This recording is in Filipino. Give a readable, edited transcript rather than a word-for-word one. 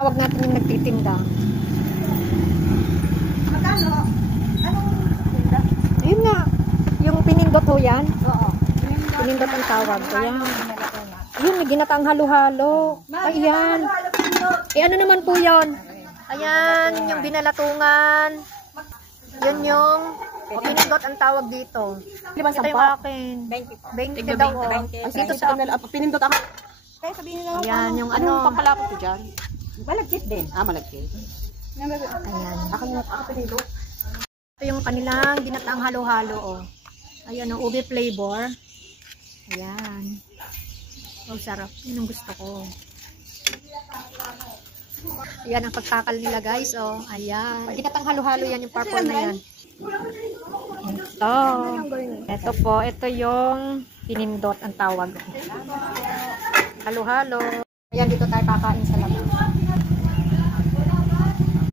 Tawag natin yung nagtitinda. Magkano? Anong tinda? Ayun nga. Yung pinindot ho yan. Oo. Pinindot ang tawag ko yan. Ayun, may ginataang halo-halo. Ayan. Eh ano naman po yun? Ayan, yung binalatungan. Yun yung pinindot ang tawag dito. Ito yung akin. 20 daw. Ang dito sa pinindot ako. Kaya sabihin nila. ayan, yung Anong ano. papalapot ko dyan? Malagkit din. Malagkit. Ayan. Ako pinindot. Ito yung kanilang ginataang halo-halo. Oh. Ayan, ang ube flavor. Ayan. Oh, sarap. Yun ang gusto ko. Ayan ang pagkakal nila, guys. Oh, ayan. Ginataang halo-halo yan, yung purple na yan. Ito. Ito po. Ito yung pinindot ang tawag. Halo-halo. Ayan, dito tayo kakain sa labas.